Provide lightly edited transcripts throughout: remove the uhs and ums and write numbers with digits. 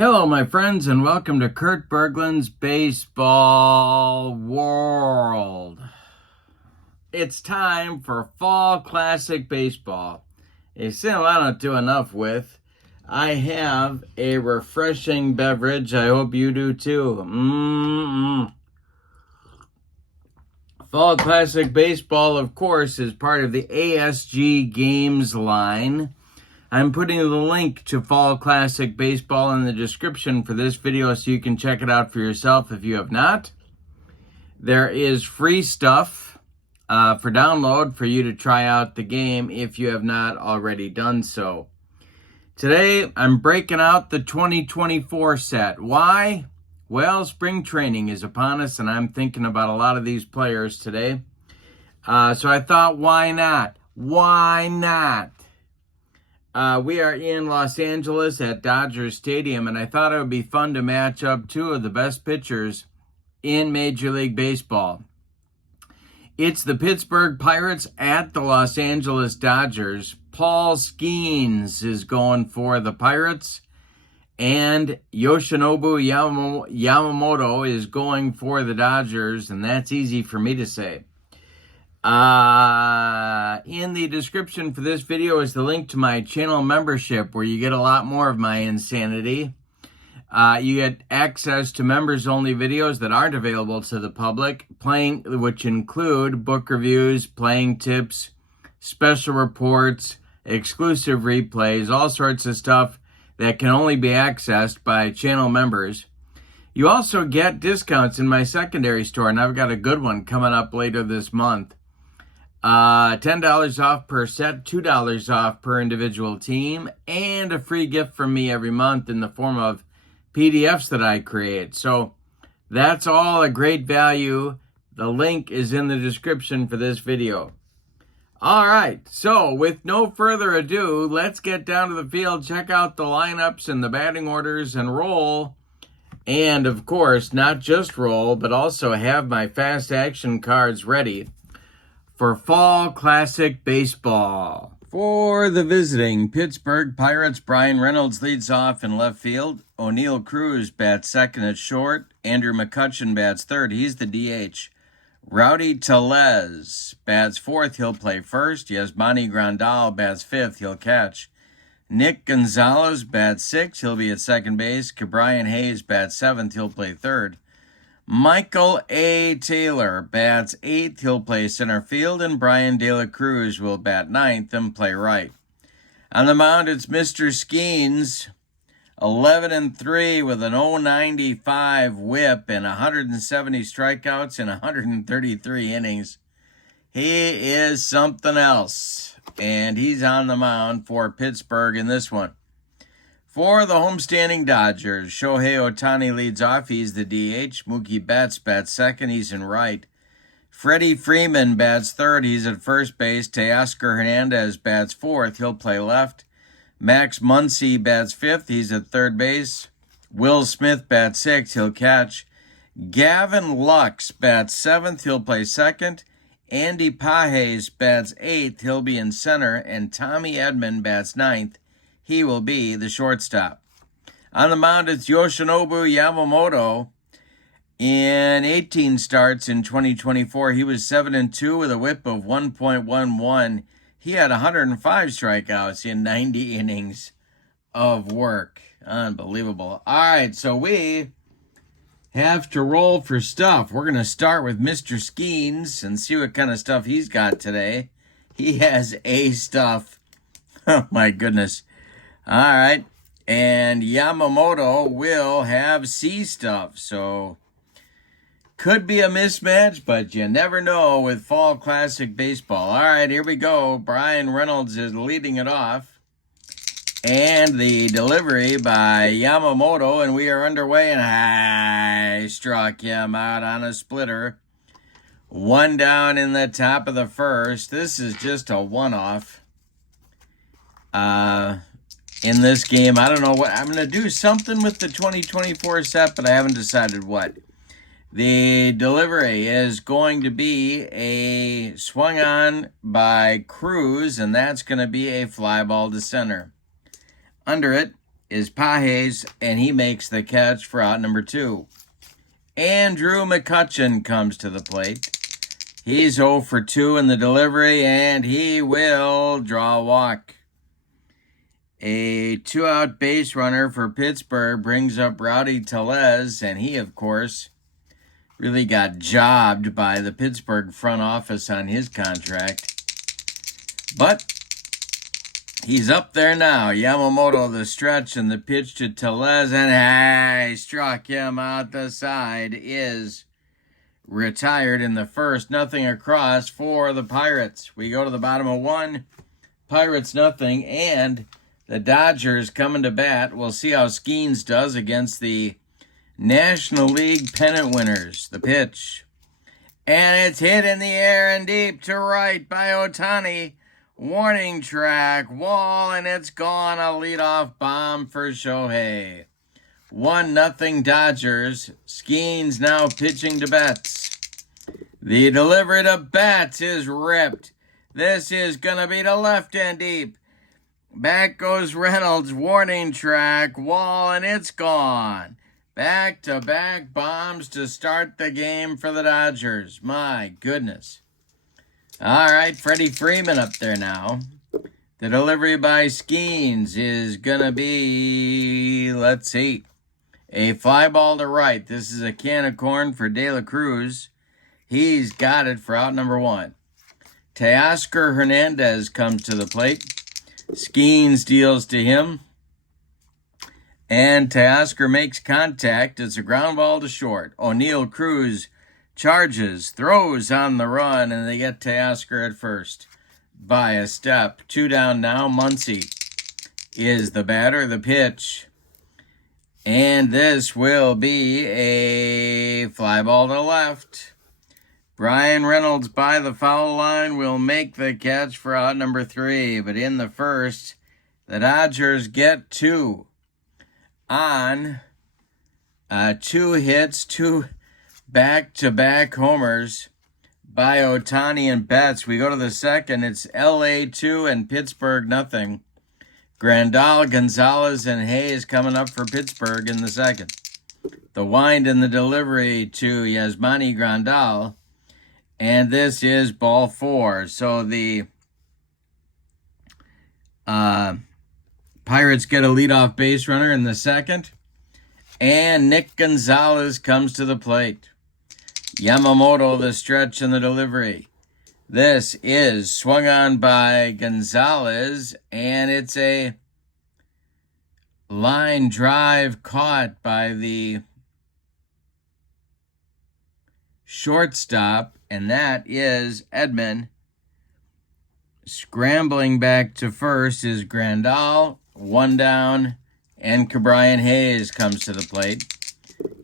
Hello, my friends, and welcome to Kurt Berglund's Baseball World. It's time for Fall Classic Baseball. A sim I don't do enough with. I have a refreshing beverage. I hope you do too. Fall Classic Baseball, of course, is part of the ASG Games line. I'm putting the link to Fall Classic Baseball in the description for this video so you can check it out for yourself if you have not. There is free stuff for download for you to try out the game if you have not already done so. Today, I'm breaking out the 2024 set. Why? Well, spring training is upon us, and I'm thinking about a lot of these players today. So I thought, why not? Why not? We are in Los Angeles at Dodger Stadium, and I thought it would be fun to match up two of the best pitchers in Major League Baseball. It's the Pittsburgh Pirates at the Los Angeles Dodgers. Paul Skenes is going for the Pirates, and Yoshinobu Yamamoto is going for the Dodgers, and that's easy for me to say. In the description for this video is the link to my channel membership where you get a lot more of my insanity. You get access to members-only videos that aren't available to the public, which include book reviews, playing tips, special reports, exclusive replays, all sorts of stuff that can only be accessed by channel members. You also get discounts in my secondary store, and I've got a good one coming up later this month. $10 off per set, $2 off per individual team, and a free gift from me every month in the form of PDFs that I create. So that's all a great value. The link is in the description for this video. All right, so with no further ado, let's get down to the field, check out the lineups and the batting orders, and roll. And of course, not just roll, but also have my fast action cards ready for Fall Classic Baseball. For the visiting Pittsburgh Pirates, Brian Reynolds leads off in left field. O'Neill Cruz bats second at short. Andrew McCutchen bats third. He's the DH. Rowdy Tellez bats fourth. He'll play first. Yasmani Grandal bats fifth. He'll catch. Nick Gonzalez bats sixth. He'll be at second base. Ke'Bryan Hayes bats seventh. He'll play third. Michael A. Taylor bats eighth. He'll play center field, and Brian De La Cruz will bat ninth and play right. On the mound, it's Mr. Skenes, 11-3 with an 0.95 whip and 170 strikeouts in 133 innings. He is something else, and he's on the mound for Pittsburgh in this one. For the homestanding Dodgers, Shohei Ohtani leads off. He's the DH. Mookie Betts bats second. He's in right. Freddie Freeman bats third. He's at first base. Teoscar Hernandez bats fourth. He'll play left. Max Muncy bats fifth. He's at third base. Will Smith bats sixth. He'll catch. Gavin Lux bats seventh. He'll play second. Andy Pages bats eighth. He'll be in center. And Tommy Edman bats ninth. He will be the shortstop. On the mound, it's Yoshinobu Yamamoto. In 18 starts in 2024, he was 7-2 with a whip of 1.11. He had 105 strikeouts in 90 innings of work. Unbelievable. All right, so we have to roll for stuff. We're going to start with Mr. Skenes and see what kind of stuff he's got today. He has A stuff. Oh, my goodness. All right, and Yamamoto will have C stuff, so could be a mismatch, but you never know with Fall Classic Baseball. All right, here we go. Brian Reynolds is leading it off, and the delivery by Yamamoto, and we are underway, and I struck him out on a splitter. One down in the top of the first. This is just a one-off. In this game, I don't know what. I'm going to do something with the 2024 set, but I haven't decided what. The delivery is going to be a swung on by Cruz, and that's going to be a fly ball to center. Under it is Pages, and he makes the catch for out number 2. Andrew McCutcheon comes to the plate. He's 0 for 2 in the delivery, and he will draw a walk. A 2-out base runner for Pittsburgh brings up Rowdy Tellez, and he, of course, really got jobbed by the Pittsburgh front office on his contract. But he's up there now. Yamamoto, the stretch, and the pitch to Tellez, and he struck him out the side, is retired in the first. Nothing across for the Pirates. We go to the bottom of 1. Pirates nothing, and the Dodgers coming to bat. We'll see how Skenes does against the National League pennant winners. The pitch. And it's hit in the air and deep to right by Ohtani. Warning track, wall, and it's gone. A leadoff bomb for Shohei. 1-0 Dodgers. Skenes now pitching to Betts. The delivery to Betts is ripped. This is going to be to left and deep. Back goes Reynolds. Warning track, wall, and it's gone. Back-to-back bombs to start the game for the Dodgers. My goodness. All right, Freddie Freeman up there now. The delivery by Skenes is going to be, let's see, a fly ball to right. This is a can of corn for De La Cruz. He's got it for out number 1. Teoscar Hernandez comes to the plate. Skenes deals to him. And Teoscar makes contact. It's a ground ball to short. O'Neill Cruz charges, throws on the run, and they get Teoscar at first by a step. 2 down now. Muncy is the batter. The pitch. And this will be a fly ball to left. Brian Reynolds by the foul line will make the catch for out number 3. But in the first, the Dodgers get 2 on 2 hits, 2 back-to-back homers by Ohtani and Betts. We go to the second. It's LA 2 and Pittsburgh nothing. Grandal, Gonzalez, and Hayes coming up for Pittsburgh in the second. The wind and the delivery to Yasmani Grandal. And this is ball 4. So the Pirates get a leadoff base runner in the second. And Nick Gonzalez comes to the plate. Yamamoto, the stretch and the delivery. This is swung on by Gonzalez, and it's a line drive caught by the shortstop, and that is Edman. Scrambling back to first is Grandal, 1 down, and Cabrian Hayes comes to the plate.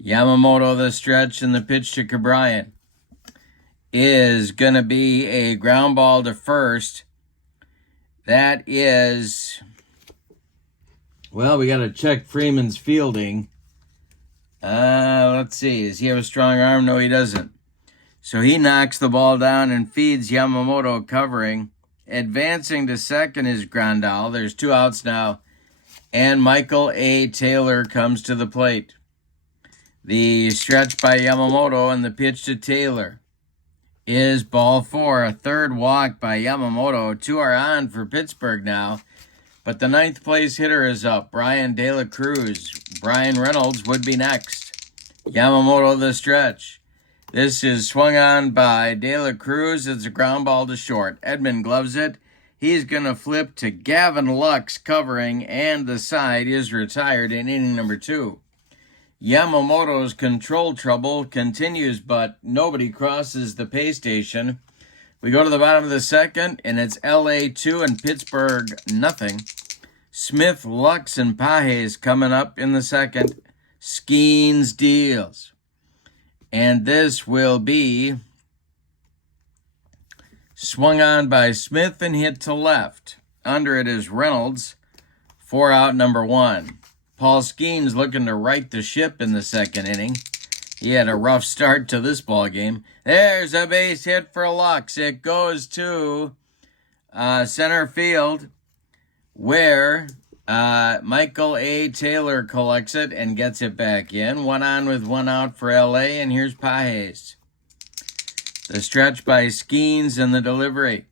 Yamamoto, the stretch, and the pitch to Cabrian is going to be a ground ball to first. That is, well, we got to check Freeman's fielding. Let's see. Does he have a strong arm? No, he doesn't. So he knocks the ball down and feeds Yamamoto covering. Advancing to second is Grandal. There's 2 outs now. And Michael A. Taylor comes to the plate. The stretch by Yamamoto and the pitch to Taylor is ball 4. A third walk by Yamamoto. 2 are on for Pittsburgh now. But the 9th place hitter is up. Brian De La Cruz. Brian Reynolds would be next. Yamamoto the stretch. This is swung on by De La Cruz. It's a ground ball to short. Edman gloves it. He's going to flip to Gavin Lux covering, and the side is retired in inning number 2. Yamamoto's control trouble continues, but nobody crosses the pay station. We go to the bottom of the second, and it's LA 2 and Pittsburgh nothing. Smith, Lux, and Pages coming up in the second. Skenes deals. And this will be swung on by Smith and hit to left. Under it is Reynolds for out number 1. Paul Skenes looking to right the ship in the second inning. He had a rough start to this ball game. There's a base hit for Lux. It goes to center field, where Michael A. Taylor collects it and gets it back in. 1 on with 1 out for LA, and here's Pages. The stretch by Skenes and the delivery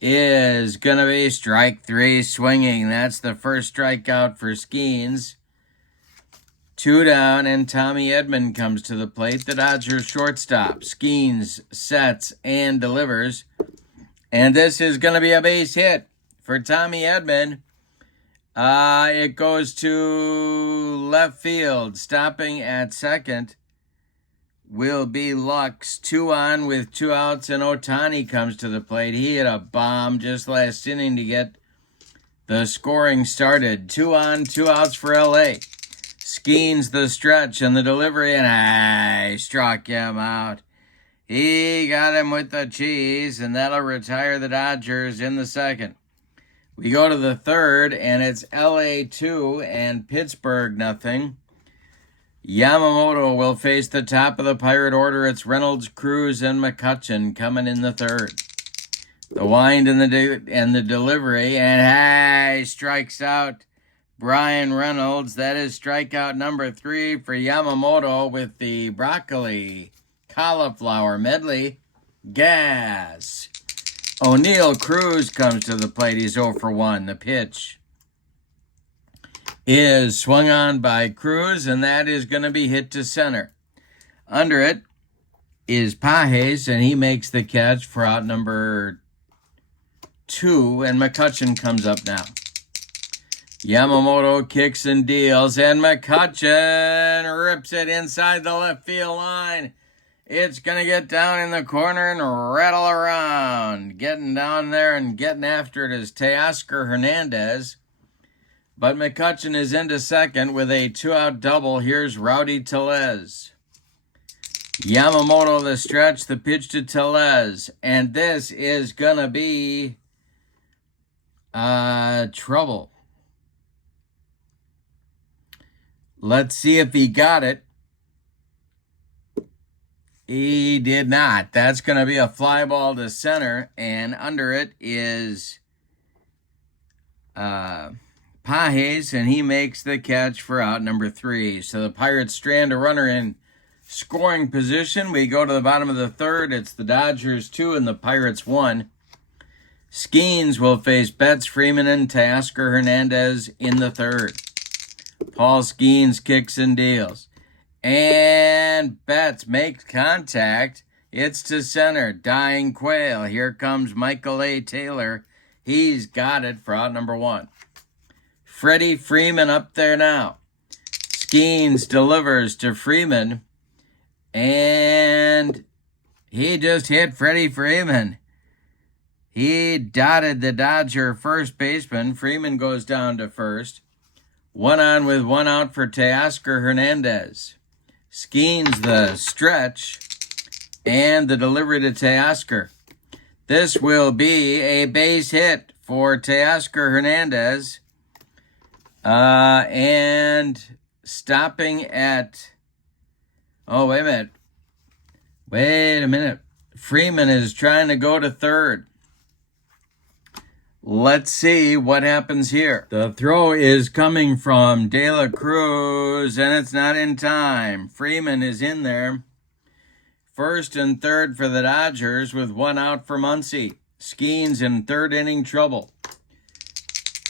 is going to be strike 3 swinging. That's the first strikeout for Skenes. 2 down, and Tommy Edman comes to the plate, the Dodgers shortstop. Skenes sets and delivers. And this is going to be a base hit for Tommy Edman. It goes to left field. Stopping at second will be Lux. 2 on with 2 outs, and Ohtani comes to the plate. He hit a bomb just last inning to get the scoring started. 2 on, 2 outs for LA. Skenes the stretch and the delivery, and I struck him out. He got him with the cheese, and that'll retire the Dodgers in the second. We go to the third, and it's LA 2 and Pittsburgh nothing. Yamamoto will face the top of the Pirate order. It's Reynolds, Cruz, and McCutchen coming in the third. The wind and the delivery, and strikes out Brian Reynolds. That is strikeout number 3 for Yamamoto with the broccoli cauliflower medley. Gas. O'Neal Cruz comes to the plate. He's 0 for 1. The pitch is swung on by Cruz, and that is going to be hit to center. Under it is Pages, and he makes the catch for out number 2, and McCutchen comes up now. Yamamoto kicks and deals, and McCutchen rips it inside the left field line. It's going to get down in the corner and rattle around. Getting down there and getting after it is Teoscar Hernandez. But McCutchen is into second with a 2-out double. Here's Rowdy Tellez. Yamamoto the stretch, the pitch to Tellez. And this is going to be trouble. Let's see if he got it. He did not. That's going to be a fly ball to center, and under it is Pages, and he makes the catch for out number 3. So the Pirates strand a runner in scoring position. We go to the bottom of the third. It's the Dodgers 2 and the Pirates 1. Skenes will face Betts, Freeman, and Teoscar Hernandez in the third. Paul Skenes kicks and deals. And Betts makes contact. It's to center. Dying Quail. Here comes Michael A. Taylor. He's got it for out number 1. Freddie Freeman up there now. Skenes delivers to Freeman. And he just hit Freddie Freeman. He dotted the Dodger first baseman. Freeman goes down to first. 1 on with 1 out for Teoscar Hernandez. Skenes the stretch and the delivery to Teoscar. This will be a base hit for Teoscar Hernandez. And stopping at... Oh, wait a minute. Freeman is trying to go to third. Let's see what happens here. The throw is coming from De La Cruz, and it's not in time. Freeman is in there. First and third for the Dodgers with 1 out for Muncy. Skenes in third inning trouble.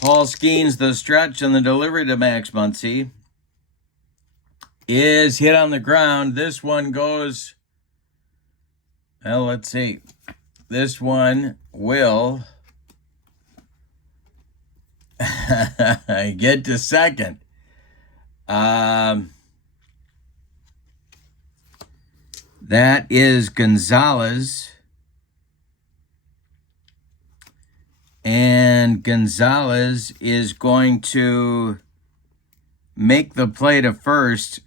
Paul Skenes, the stretch and the delivery to Max Muncy, is hit on the ground. This one goes... Well, let's see. This one will... get to second. That is Gonzalez. And Gonzalez is going to make the play to first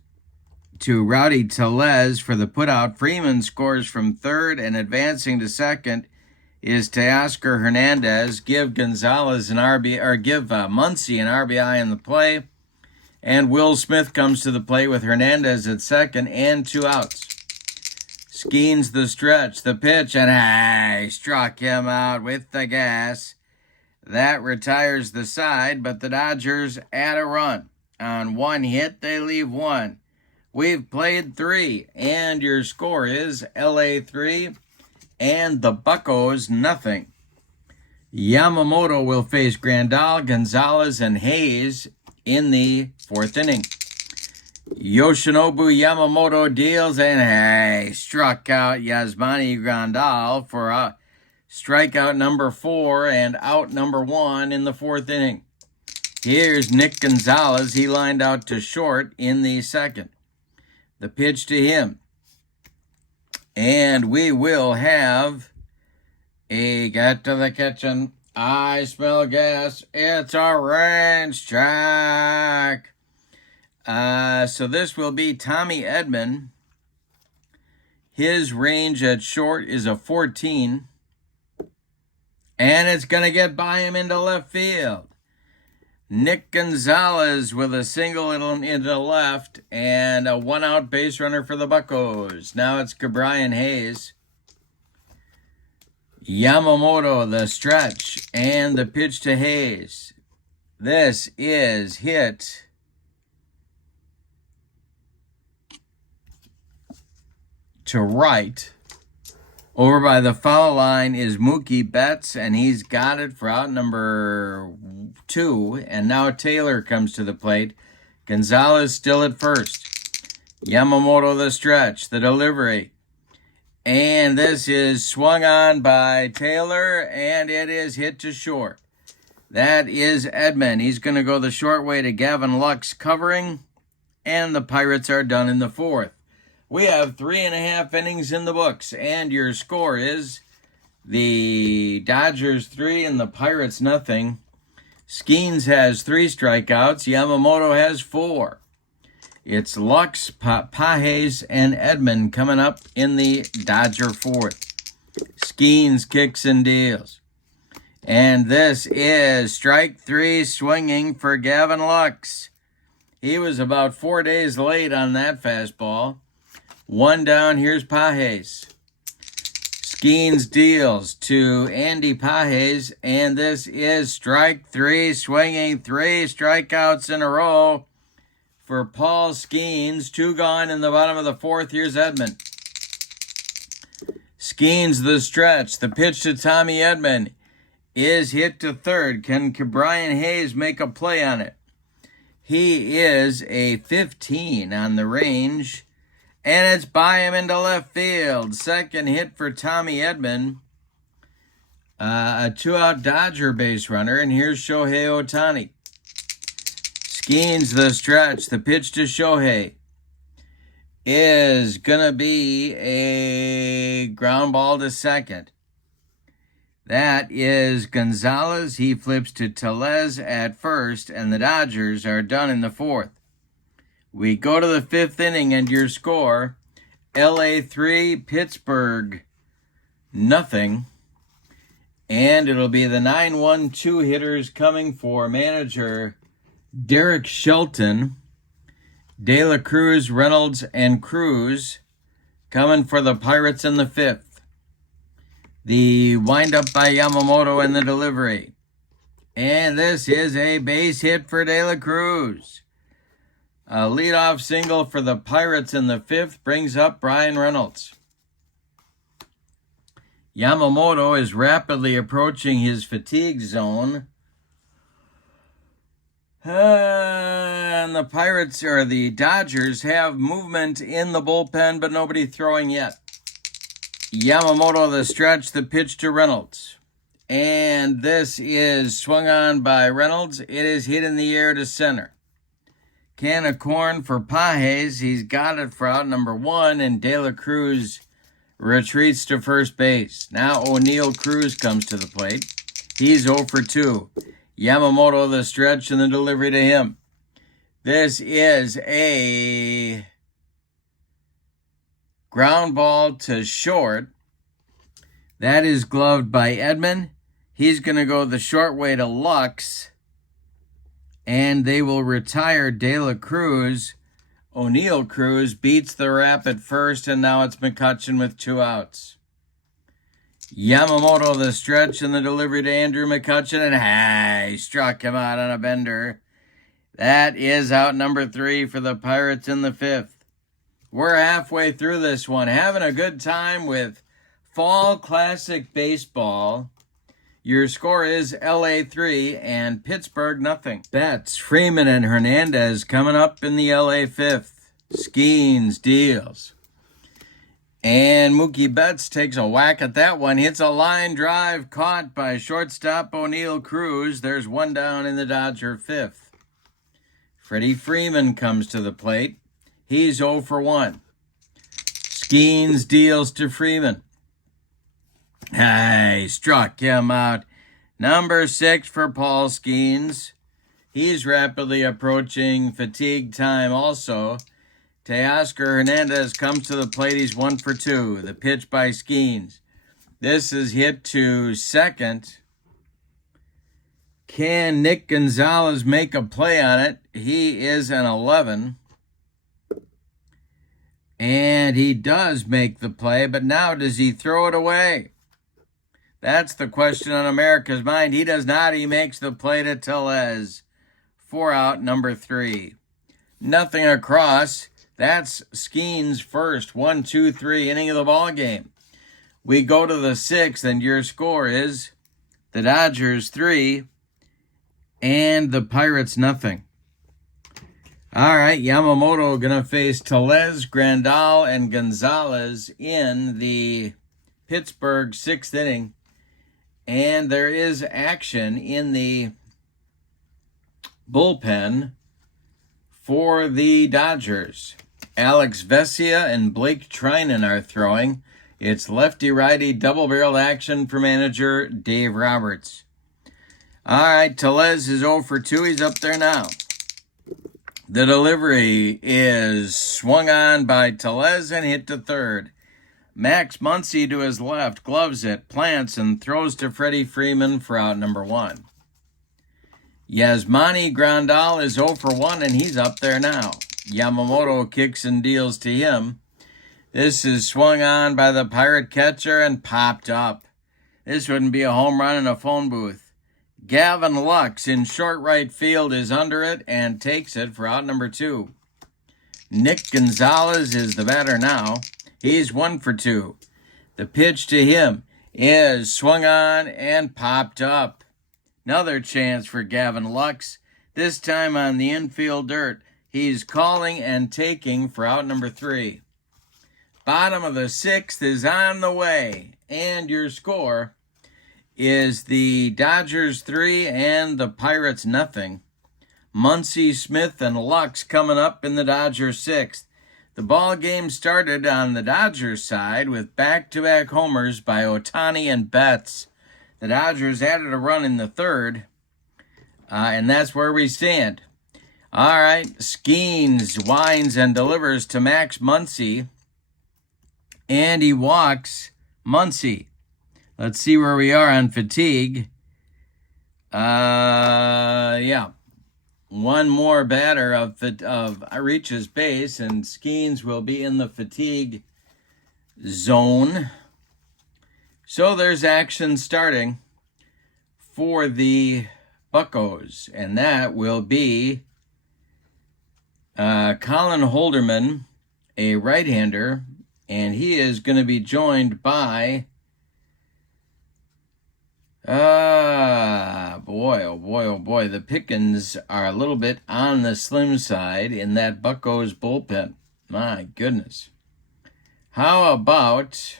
to Rowdy Tellez for the putout. Freeman scores from third, and advancing to second is Teoscar Hernandez. Give Gonzalez an RBI, or give Muncy an RBI in the play. And Will Smith comes to the plate with Hernandez at second and 2 outs. Skenes the stretch, the pitch, and I struck him out with the gas. That retires the side, but the Dodgers add a run. On one hit, they leave one. We've played 3, and your score is LA 3 and the Buccos nothing. Yamamoto will face Grandal, Gonzalez, and Hayes in the 4th inning. Yoshinobu Yamamoto deals and struck out Yasmani Grandal for a strikeout number 4 and out number 1 in the 4th inning. Here's Nick Gonzalez. He lined out to short in the 2nd. The pitch to him. And we will have a get to the kitchen. I smell gas. It's a rain strike. So this will be Tommy Edman. His range at short is a 14. And it's going to get by him into left field. Nick Gonzalez with a single into left and a 1-out base runner for the Buccos. Now it's Brian Hayes. Yamamoto, the stretch, and the pitch to Hayes. This is hit to right. Over by the foul line is Mookie Betts, and he's got it for out number 2. And now Taylor comes to the plate. Gonzalez still at first. Yamamoto the stretch, the delivery. And this is swung on by Taylor, and it is hit to short. That is Edman. He's going to go the short way to Gavin Lux covering, and the Pirates are done in the 4th. We have 3.5 innings in the books, and your score is the Dodgers 3 and the Pirates nothing. Skenes has 3 strikeouts. Yamamoto has 4. It's Lux, Pages, and Edman coming up in the Dodger 4th. Skenes kicks and deals. And this is strike 3 swinging for Gavin Lux. He was about 4 days late on that fastball. 1 down, here's Pages. Skenes deals to Andy Pages, and this is strike 3, swinging 3 strikeouts in a row for Paul Skenes. 2 gone in the bottom of the 4th. Here's Edman. Skenes the stretch. The pitch to Tommy Edman is hit to 3rd. Can Brian Hayes make a play on it? He is a 15 on the range. And it's by him into left field. 2nd hit for Tommy Edman. A 2-out Dodger base runner. And here's Shohei Ohtani. Skenes the stretch. The pitch to Shohei is going to be a ground ball to 2nd. That is Gonzalez. He flips to Tellez at 1st. And the Dodgers are done in the 4th. We go to the 5th inning, and your score, LA 3, Pittsburgh nothing. And it'll be the 9-1-2 hitters coming for manager Derek Shelton. De La Cruz, Reynolds, and Cruz coming for the Pirates in the 5th. The windup by Yamamoto and the delivery. And this is a base hit for De La Cruz. A leadoff single for the Pirates in the 5th brings up Brian Reynolds. Yamamoto is rapidly approaching his fatigue zone. And the Pirates, or the Dodgers, have movement in the bullpen, but nobody throwing yet. Yamamoto the stretch, the pitch to Reynolds. And this is swung on by Reynolds. It is hit in the air to center. Can of corn for Pages. He's got it for out number 1, and De La Cruz retreats to first base. Now O'Neill Cruz comes to the plate. He's 0 for 2. Yamamoto the stretch and the delivery to him. This is a ground ball to short. That is gloved by Edman. He's going to go the short way to Lux. And they will retire De La Cruz. O'Neill Cruz beats the rap at 1st, and now it's McCutchen with 2 outs. Yamamoto the stretch and the delivery to Andrew McCutcheon, and he struck him out on a bender. That is out number 3 for the Pirates in the 5th. We're halfway through this one, having a good time with Fall Classic Baseball. Your score is LA 3 and Pittsburgh nothing. Betts, Freeman, and Hernandez coming up in the LA 5th. Skenes deals. And Mookie Betts takes a whack at that one. Hits a line drive caught by shortstop O'Neill Cruz. There's one down in the Dodger 5th. Freddie Freeman comes to the plate. He's 0 for 1. Skenes deals to Freeman. He struck him out. Number 6 for Paul Skenes. He's rapidly approaching fatigue time also. Teoscar Hernandez comes to the plate. He's 1 for 2. The pitch by Skenes. This is hit to second. Can Nick Gonzalez make a play on it? He is an 11. And he does make the play, but now does he throw it away? That's the question on America's mind. He does not. He makes the play to Tellez. 4 out, number 3. Nothing across. That's Skenes' first 1, 2, 3 inning of the ball game. We go to the 6th, and your score is the Dodgers 3 and the Pirates nothing. All right, Yamamoto going to face Tellez, Grandal, and Gonzalez in the Pittsburgh 6th inning. And there is action in the bullpen for the Dodgers. Alex Vesia and Blake Trinan are throwing. It's lefty-righty double-barreled action for manager Dave Roberts. All right, Tellez is 0 for 2. He's up there now. The delivery is swung on by Tellez and hit to third. Max Muncy to his left, gloves it, plants, and throws to Freddie Freeman for out number 1. Yasmani Grandal is 0 for 1, and he's up there now. Yamamoto kicks and deals to him. This is swung on by the Pirate catcher and popped up. This wouldn't be a home run in a phone booth. Gavin Lux in short right field is under it and takes it for out number 2. Nick Gonzalez is the batter now. He's 1 for 2. The pitch to him is swung on and popped up. Another chance for Gavin Lux, this time on the infield dirt. He's calling and taking for out number 3. Bottom of the 6th is on the way, and your score is the Dodgers 3 and the Pirates nothing. Muncy, Smith, and Lux coming up in the Dodgers 6th. The ball game started on the Dodgers side with back-to-back homers by Ohtani and Betts. The Dodgers added a run in the 3rd, and that's where we stand. All right, Skenes winds and delivers to Max Muncy, and he walks Muncy. Let's see where we are on fatigue. One more batter of reaches base, and Skenes will be in the fatigue zone. So there's action starting for the Buccos, and that will be Colin Holderman, a right-hander, and he is going to be joined by boy, the Pickens are a little bit on the slim side in that Buccos bullpen. My goodness. How about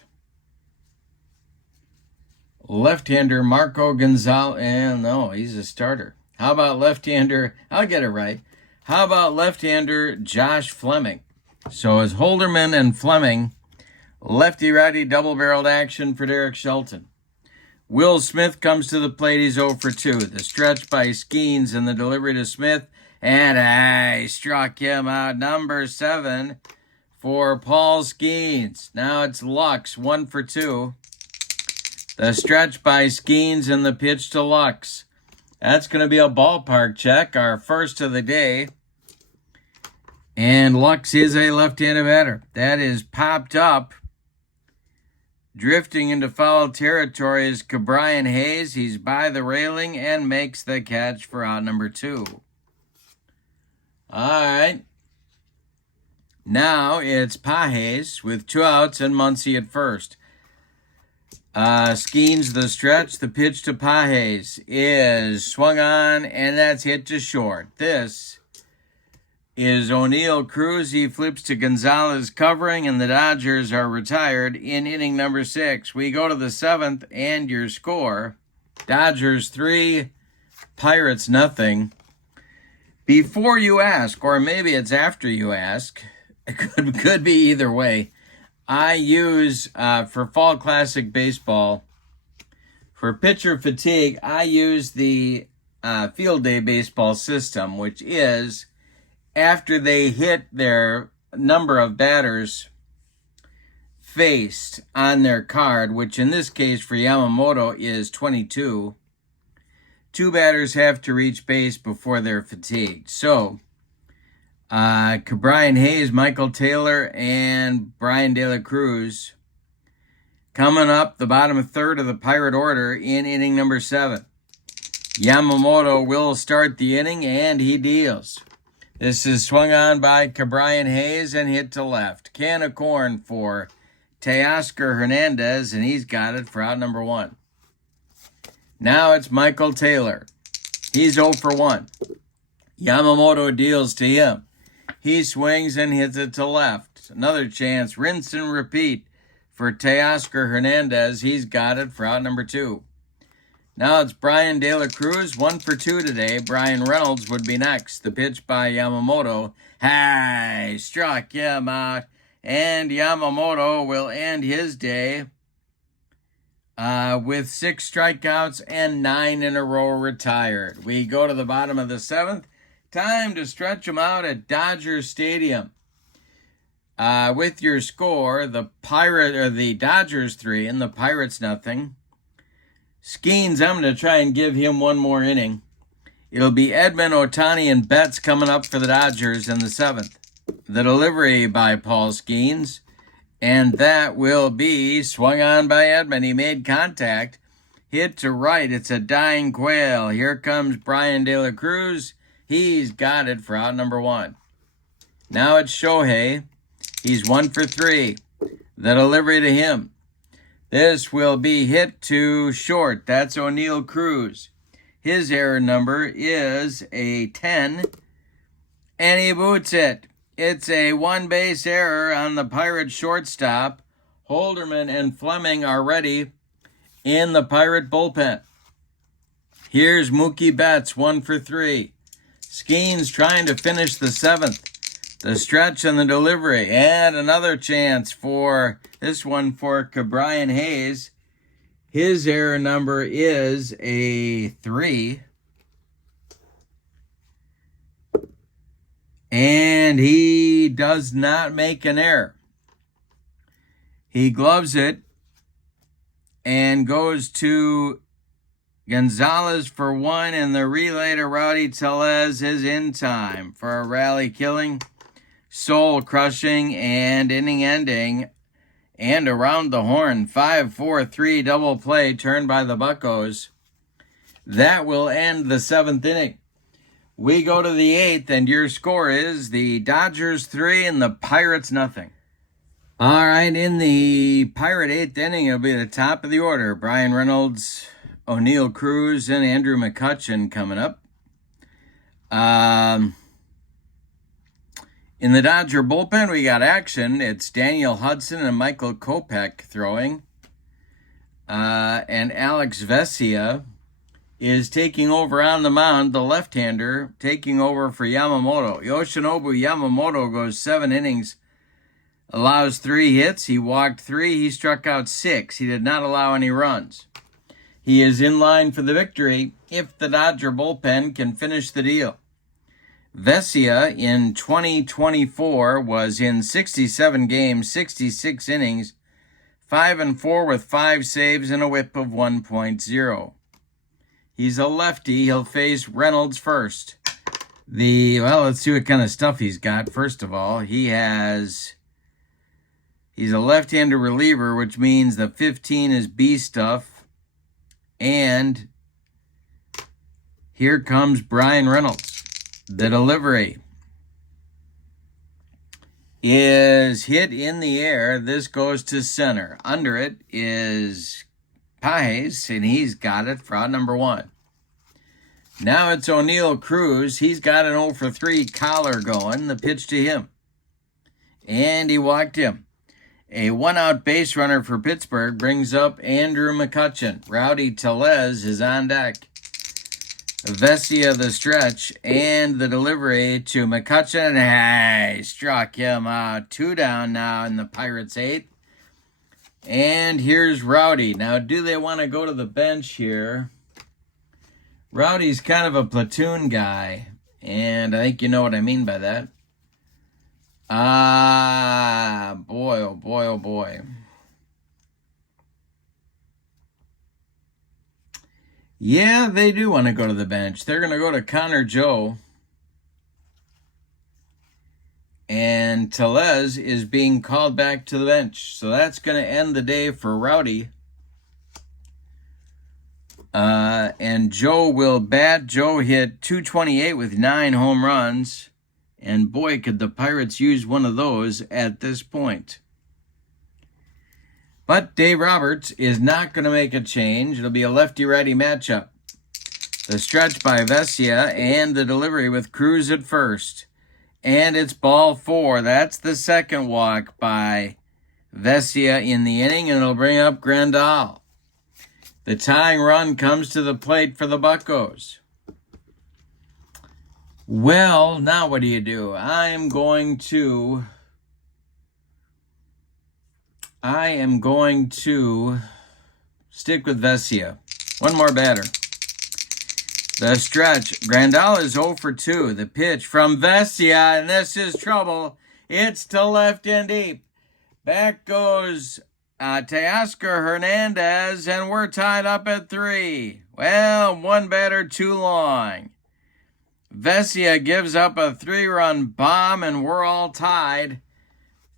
left-hander Marco Gonzalez? No, he's a starter. How about left-hander? I'll get it right. How about left-hander Josh Fleming? So it's Holderman and Fleming, lefty-righty double-barreled action for Derek Shelton. Will Smith comes to the plate. He's 0 for 2. The stretch by Skenes and the delivery to Smith. And he struck him out. Number 7 for Paul Skenes. Now it's Lux, 1 for 2. The stretch by Skenes and the pitch to Lux. That's going to be a ballpark check, our first of the day. And Lux is a left-handed batter. That is popped up. Drifting into foul territory is Ke'Bryan Hayes. He's by the railing and makes the catch for out number 2. All right. Now it's Pages with 2 outs and Muncy at first. Skenes the stretch. The pitch to Pages is swung on, and that's hit to short. This is O'Neill Cruz. He flips to Gonzalez covering, and the Dodgers are retired in inning number 6. We go to the 7th, and your score, Dodgers 3, Pirates nothing. Before you ask, or maybe it's after you ask, it could be either way, I use, for Fall Classic Baseball, for pitcher fatigue, I use the Field Day Baseball system, which is after they hit their number of batters faced on their card, which in this case for Yamamoto is 22, 2 batters have to reach base before they're fatigued. So, Ke'Bryan Hayes, Michael Taylor, and Brian De La Cruz coming up the bottom third of the Pirate order in inning number 7. Yamamoto will start the inning, and he deals. This is swung on by Ke'Bryan Hayes and hit to left. Can of corn for Teoscar Hernandez, and he's got it for out number 1. Now it's Michael Taylor. He's 0 for 1. Yamamoto deals to him. He swings and hits it to left. Another chance, rinse and repeat for Teoscar Hernandez. He's got it for out number 2. Now it's Brian De La Cruz, 1 for 2 today. Brian Reynolds would be next. The pitch by Yamamoto. Hey, struck him out. And Yamamoto will end his day with 6 strikeouts and 9 in a row retired. We go to the bottom of the 7th. Time to stretch them out at Dodger Stadium. With your score, the Dodgers 3 and the Pirates nothing. Skenes, I'm going to try and give him one more inning. It'll be Edman, Ohtani, and Betts coming up for the Dodgers in the 7th. The delivery by Paul Skenes, and that will be swung on by Edman. He made contact, hit to right. It's a dying quail. Here comes Brian De La Cruz. He's got it for out number 1. Now it's Shohei. He's 1 for 3. The delivery to him. This will be hit to short. That's O'Neill Cruz. His error number is a 10, and he boots it. It's a 1-base error on the Pirate shortstop. Holderman and Fleming are ready in the Pirate bullpen. Here's Mookie Betts, 1 for 3. Skenes trying to finish the 7th. The stretch and the delivery. And another chance for this one for Ke'Bryan Hayes. His error number is a 3. And he does not make an error. He gloves it and goes to Gonzalez for 1, and the relay to Rowdy Tellez is in time for a rally-killing, soul-crushing, and inning-ending, and around the horn, 5-4-3 double play turned by the Buccos. That will end the 7th inning. We go to the 8th, and your score is the Dodgers 3 and the Pirates nothing. All right, in the Pirate 8th inning, it'll be the top of the order. Brian Reynolds, O'Neill Cruz, and Andrew McCutchen coming up. In the Dodger bullpen, we got action. It's Daniel Hudson and Michael Kopech throwing. And Alex Vesia is taking over on the mound, the left-hander, taking over for Yamamoto. Yoshinobu Yamamoto goes 7 innings, allows 3 hits. He walked 3. He struck out 6. He did not allow any runs. He is in line for the victory if the Dodger bullpen can finish the deal. Vesia in 2024 was in 67 games, 66 innings, 5-4 with 5 saves and a whip of 1.0. He's a lefty. He'll face Reynolds first. Let's see what kind of stuff he's got. First of all, he has He's a left-handed reliever, which means the 15 is B stuff. And here comes Brian Reynolds. The delivery is hit in the air. This goes to center. Under it is Pages, and he's got it for out number 1. Now it's O'Neill Cruz. He's got an 0 for 3 collar going. The pitch to him. And he walked him. A 1-out base runner for Pittsburgh brings up Andrew McCutchen. Rowdy Tellez is on deck. Vesia the stretch and the delivery to McCutchen. Hey, struck him out. 2 down now in the Pirates' 8th. And here's Rowdy. Now, do they want to go to the bench here? Rowdy's kind of a platoon guy, and I think you know what I mean by that. Boy, oh boy, oh boy. Yeah, they do want to go to the bench. They're going to go to Connor Joe. And Tellez is being called back to the bench. So that's going to end the day for Rowdy. And Joe will bat. Joe hit .228 with 9 home runs. And boy, could the Pirates use one of those at this point. But Dave Roberts is not going to make a change. It'll be a lefty-righty matchup. The stretch by Vesia and the delivery with Cruz at first. And it's ball 4. That's the second walk by Vesia in the inning, and it'll bring up Grandal. The tying run comes to the plate for the Buccos. Well, now what do? I am going to stick with Vesia. One more batter. The stretch. Grandal is 0 for 2. The pitch from Vesia, and this is trouble. It's to left and deep. Back goes Teoscar Hernandez, and we're tied up at 3. Well, one batter too long. Vesia gives up a 3-run bomb, and we're all tied.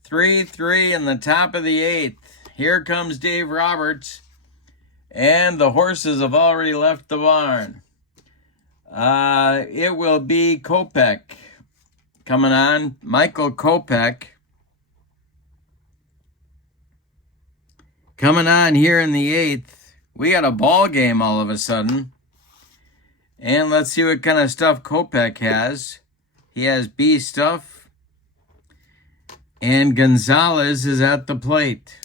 3-3 in the top of the 8th. Here comes Dave Roberts, and the horses have already left the barn. It will be Kopech coming on. Michael Kopech coming on here in the 8th. We got a ball game all of a sudden. And let's see what kind of stuff Kopech has. He has B stuff. And Gonzalez is at the plate.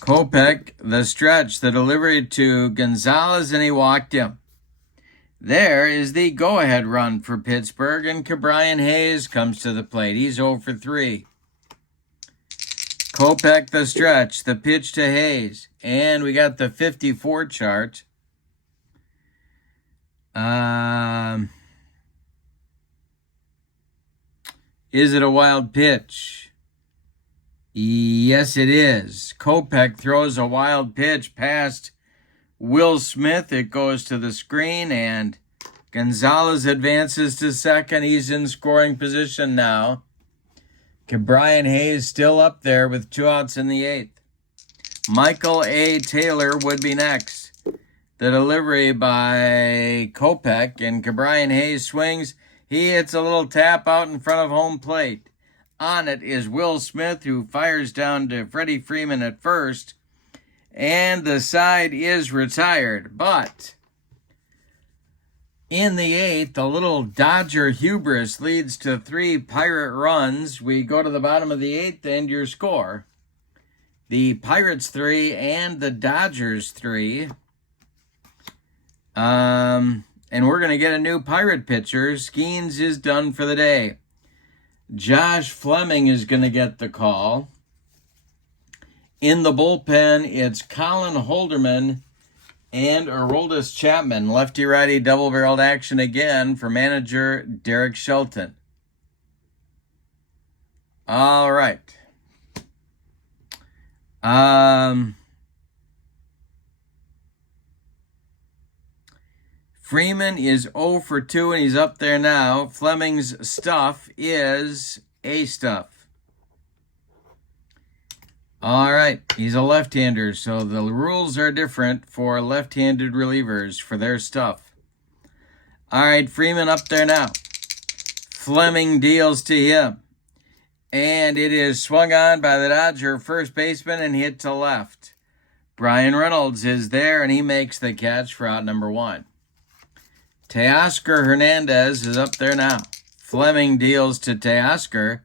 Kopech, the stretch, the delivery to Gonzalez, and he walked him. There is the go-ahead run for Pittsburgh, and Ke'Bryan Hayes comes to the plate. He's 0 for 3. Kopech, the stretch, the pitch to Hayes. And we got the 54 chart. Is it a wild pitch? Yes, it is. Kopech throws a wild pitch past Will Smith. It goes to the screen, and Gonzalez advances to second. He's in scoring position now. Ke'Bryan Hayes still up there with 2 outs in the 8th. Michael A. Taylor would be next. The delivery by Kopech, and Ke'Bryan Hayes swings. He hits a little tap out in front of home plate. On it is Will Smith, who fires down to Freddie Freeman at first. And the side is retired. But in the 8th, a little Dodger hubris leads to 3 Pirate runs. We go to the bottom of the 8th, and your score. The Pirates 3 and the Dodgers 3. And we're going to get a new Pirate pitcher. Skenes is done for the day. Josh Fleming is going to get the call. In the bullpen, it's Colin Holderman and Aroldis Chapman. Lefty-righty double-barreled action again for manager Derek Shelton. All right. Freeman is 0 for 2, and he's up there now. Fleming's stuff is A stuff. All right, he's a left-hander, so the rules are different for left-handed relievers for their stuff. All right, Freeman up there now. Fleming deals to him. And it is swung on by the Dodger first baseman and hit to left. Brian Reynolds is there, and he makes the catch for out number 1. Teoscar Hernandez is up there now. Fleming deals to Teoscar,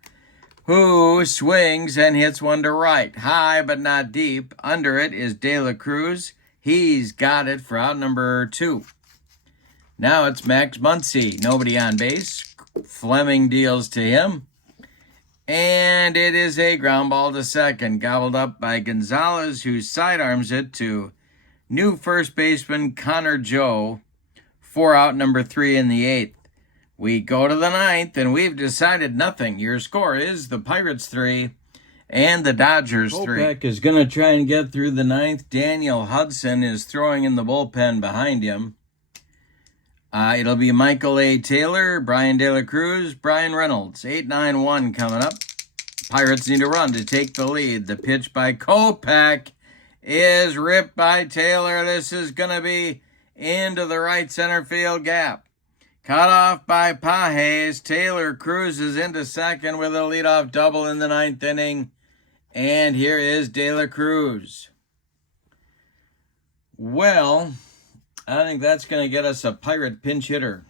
who swings and hits one to right. High but not deep. Under it is De La Cruz. He's got it for out number 2. Now it's Max Muncy. Nobody on base. Fleming deals to him. And it is a ground ball to second. Gobbled up by Gonzalez, who sidearms it to new first baseman Connor Joe for out number 3 in the 8th. We go to the 9th, and we've decided nothing. Your score is the Pirates 3 and the Dodgers 3. Kopech is going to try and get through the 9th. Daniel Hudson is throwing in the bullpen behind him. It'll be Michael A. Taylor, Brian De La Cruz, Brian Reynolds. 8-9-1 coming up. Pirates need a run to take the lead. The pitch by Kopech is ripped by Taylor. This is going to be into the right center field gap. Cut off by Pages. Taylor cruises into second with a leadoff double in the 9th inning. And here is De La Cruz. Well, I think that's going to get us a Pirate pinch hitter.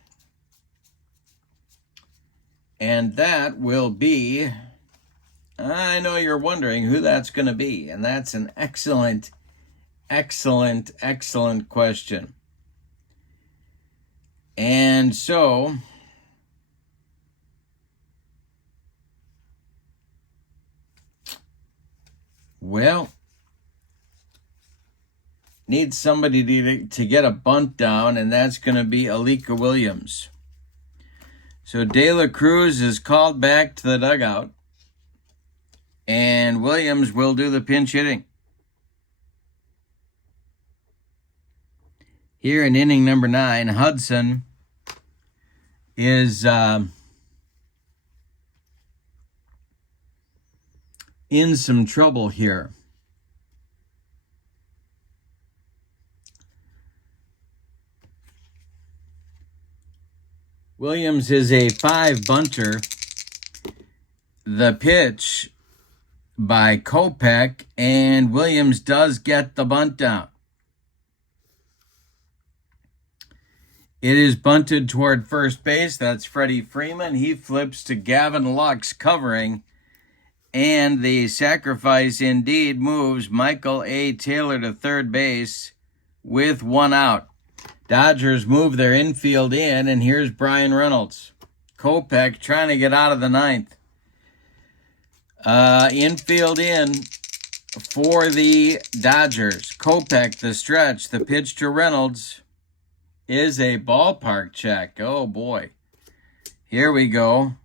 And that will be, I know you're wondering who that's going to be. And that's an excellent, excellent, excellent question. And so, well, need somebody to get a bunt down, and that's going to be Alika Williams. So De La Cruz is called back to the dugout, and Williams will do the pinch hitting. Here in inning number 9, Hudson is in some trouble here. Williams is a 5-bunter. The pitch by Kopech, and Williams does get the bunt down. It is bunted toward first base. That's Freddie Freeman. He flips to Gavin Lux covering. And the sacrifice indeed moves Michael A. Taylor to third base with 1 out. Dodgers move their infield in, and here's Brian Reynolds. Kopech trying to get out of the 9th. Infield in for the Dodgers. Kopech, the stretch. The pitch to Reynolds is a ballpark check. Oh, boy. Here we go.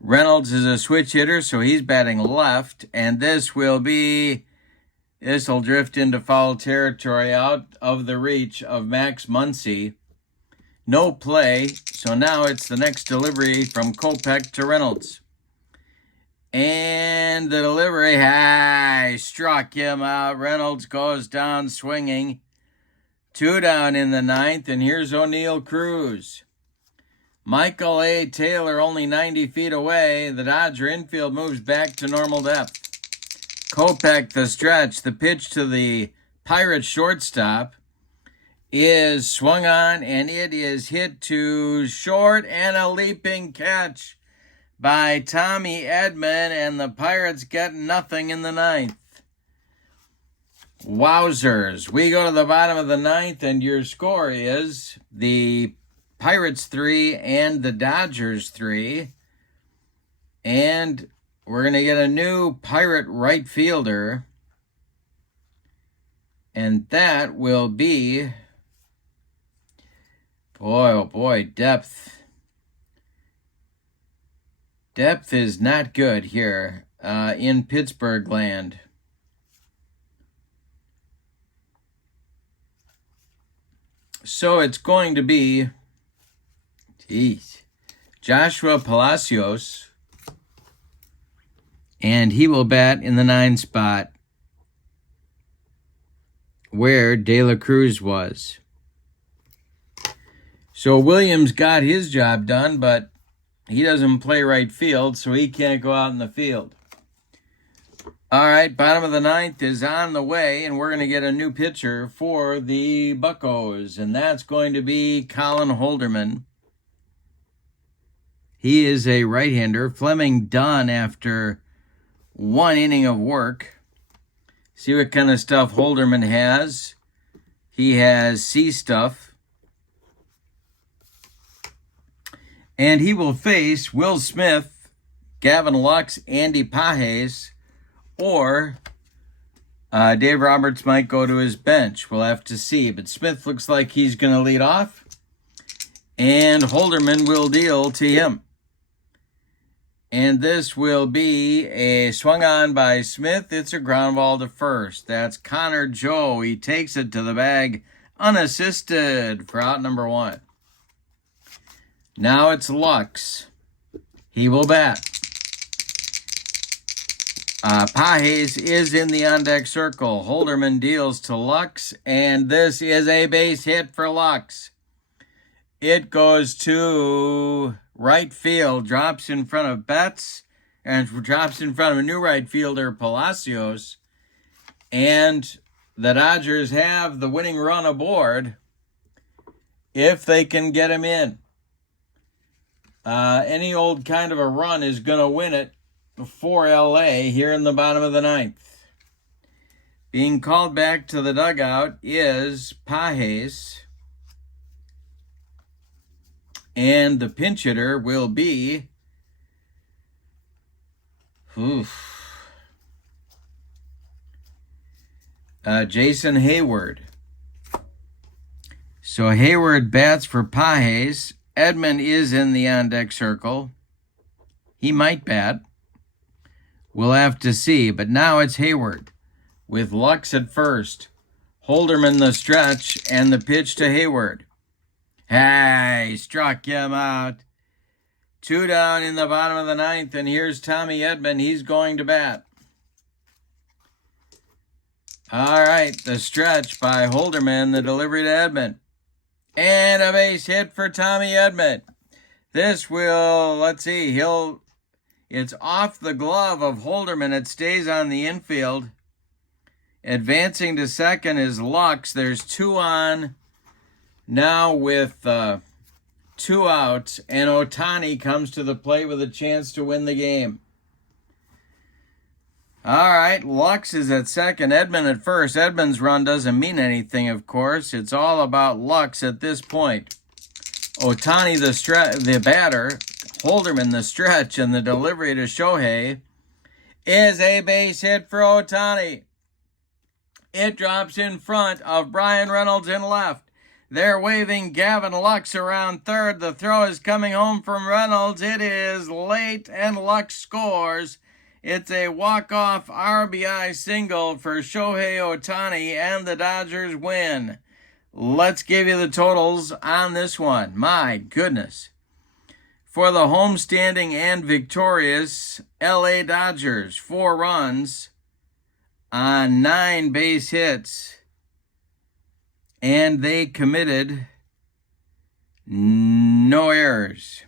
Reynolds is a switch hitter, so he's batting left. And this will drift into foul territory out of the reach of Max Muncy. No play, so now it's the next delivery from Kopech to Reynolds. And the delivery, struck him out. Reynolds goes down swinging. 2 down in the 9th, and here's O'Neal Cruz. Michael A. Taylor only 90 feet away. The Dodger infield moves back to normal depth. Kopech, the stretch. The pitch to the Pirates shortstop is swung on, and it is hit to short, and a leaping catch by Tommy Edman, and the Pirates get nothing in the 9th. Wowzers. We go to the bottom of the 9th, and your score is the Pirates 3 and the Dodgers 3. And we're going to get a new Pirate right fielder. And that will be, boy, oh boy, depth. Depth is not good here in Pittsburgh land. So it's going to be, Joshua Palacios, and he will bat in the 9 spot where De La Cruz was. So Williams got his job done, but he doesn't play right field, so he can't go out in the field. All right, bottom of the ninth is on the way, and we're going to get a new pitcher for the Buccos, and that's going to be Colin Holderman. He is a right-hander. Fleming done after 1 inning of work. See what kind of stuff Holderman has. He has C stuff. And he will face Will Smith, Gavin Lux, Andy Pages, or Dave Roberts might go to his bench. We'll have to see. But Smith looks like he's going to lead off. And Holderman will deal to him. And this will be a swung on by Smith. It's a ground ball to first. That's Connor Joe. He takes it to the bag unassisted for out number 1. Now it's Lux. He will bat. Pages is in the on-deck circle. Holderman deals to Lux, and this is a base hit for Lux. It goes to right field, drops in front of Betts, and drops in front of a new right fielder, Palacios. And the Dodgers have the winning run aboard if they can get him in. Any old kind of a run is going to win it for LA here in the bottom of the ninth. Being called back to the dugout is Pages. And the pinch hitter will be Jason Hayward. So Hayward bats for Pages. Edman is in the on-deck circle. He might bat. We'll have to see. But now it's Hayward with Lux at first. Holderman the stretch and the pitch to Hayward. Hey, struck him out. 2 down in the bottom of the ninth, and here's Tommy Edman. He's going to bat. All right, the stretch by Holderman, the delivery to Edman. And a base hit for Tommy Edman. This will, let's see, it's off the glove of Holderman. It stays on the infield. Advancing to second is Lux. There's 2 on. Now with 2 outs, and Ohtani comes to the plate with a chance to win the game. All right, Lux is at second, Edman at first. Edman's run doesn't mean anything, of course. It's all about Lux at this point. Ohtani the batter, Holderman the stretch, and the delivery to Shohei is a base hit for Ohtani. It drops in front of Brian Reynolds in left. They're waving Gavin Lux around third. The throw is coming home from Reynolds. It is late, and Lux scores. It's a walk-off RBI single for Shohei Ohtani, and the Dodgers win. Let's give you the totals on this one. My goodness. For the homestanding and victorious LA Dodgers, 4 runs on 9 base hits. And they committed no errors.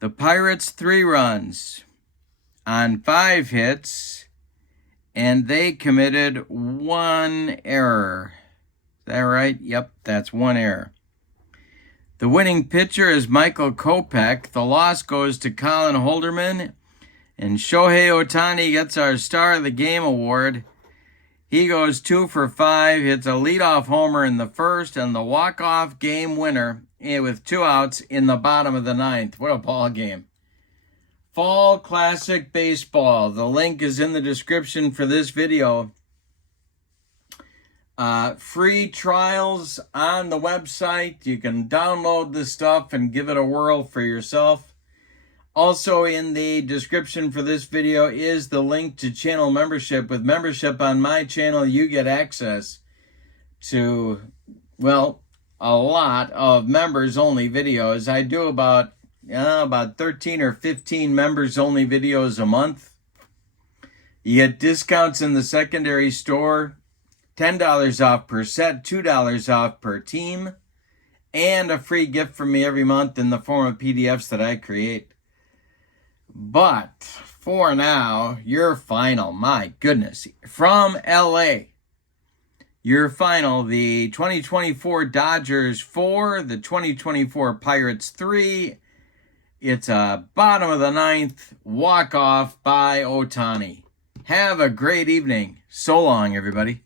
The Pirates, 3 runs on 5 hits, and they committed 1 error. Is that right? Yep, that's 1 error. The winning pitcher is Michael Kopech. The loss goes to Colin Holderman, and Shohei Ohtani gets our Star of the Game award. He goes 2 for 5, hits a leadoff homer in the first, and the walk-off game winner with 2 outs in the bottom of the ninth. What a ball game. Fall Classic Baseball. The link is in the description for this video. Free trials on the website. You can download this stuff and give it a whirl for yourself. Also in the description for this video is the link to channel membership. With membership on my channel, you get access to, well, a lot of members-only videos. I do about 13 or 15 members-only videos a month. You get discounts in the secondary store, $10 off per set, $2 off per team, and a free gift from me every month in the form of PDFs that I create. But for now, your final, my goodness, from LA, your final, the 2024 Dodgers 4, the 2024 Pirates 3. It's a bottom of the ninth walk-off by Ohtani. Have a great evening. So long, everybody.